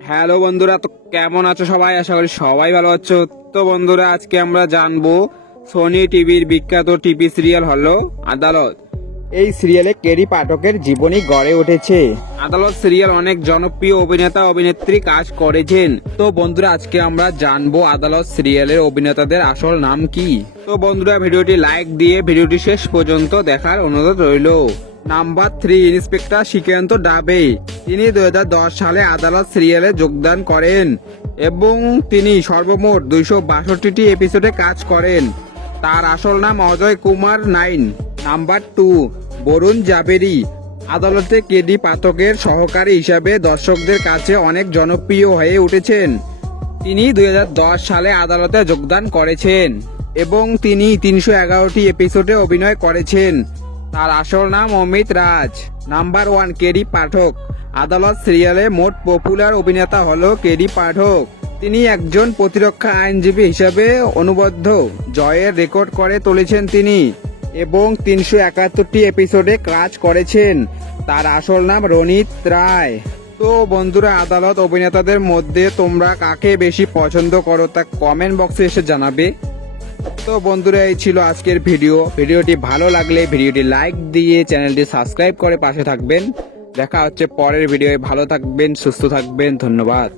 Hello বন্ধুরা, তো কেমন আছো সবাই? আশা করি সবাই ভালো আছো। তো বন্ধুরা, আজকে আমরা জানবো সোনি টিভির বিখ্যাত টিভি সিরিয়াল হলো আদালত। এই সিরিয়ালে কেরি পাঠকের জীবনী গড়ে উঠেছে। আদালত সিরিয়াল অনেক জনপ্রিয় অভিনেতা অভিনেত্রী কাজ করেছেন। তো বন্ধুরা, আজকে আমরা জানবো আদালত সিরিয়ালের অভিনেতাদের আসল নাম কি। তো বন্ধুরা, ভিডিওটি লাইক দিয়ে ভিডিওটি শেষ পর্যন্ত দেখার অনুরোধ রইল। Number 3, inspector Srikanth Dabe. তিনি 2010 সালে আদালত সিরিয়ালে যোগদান করেন এবং তিনি সর্বমোট 262টি এপিসোডে কাজ করেন। তার আসল নাম অজয় কুমার নাইন। নাম্বার 2, বরুণ জাবেরি। আদালতে কেডি পাঠকের সহকারী হিসাবে দর্শকদের কাছে অনেক জনপ্রিয় হয়ে উঠেছেন। তিনি 2010 সালে আদালতে যোগদান করেছেন এবং তিনি 311টি এপিসোডে অভিনয় করেছেন। তার আসল নাম অমিত রাজ। নাম্বার 1, কেডি পাঠক। আদালত সিরিয়ালে মোট পপুলার অভিনেতা হলো কেডি পাঠক। তিনি একজন প্রতিরক্ষা আইনজীবী হিসাবে অনুবদ্ধ জয়ের রেকর্ড করে তুলেছেন তিনি এবং 371টি এপিসোডে কাজ করেছেন। তার আসল নাম রনিত রায়। তো বন্ধুরা, আদালত অভিনেতাদের মধ্যে তোমরা কাকে বেশি পছন্দ করো তা কমেন্ট বক্সে এসে জানাবে। তো বন্ধুরা, এই ছিল আজকের ভিডিওটি ভালো লাগলে ভিডিওটি লাইক দিয়ে চ্যানেলটি সাবস্ক্রাইব করে পাশে থাকবেন। দেখা হচ্ছে পরের ভিডিওয়ে। ভালো থাকবেন, সুস্থ থাকবেন, ধন্যবাদ।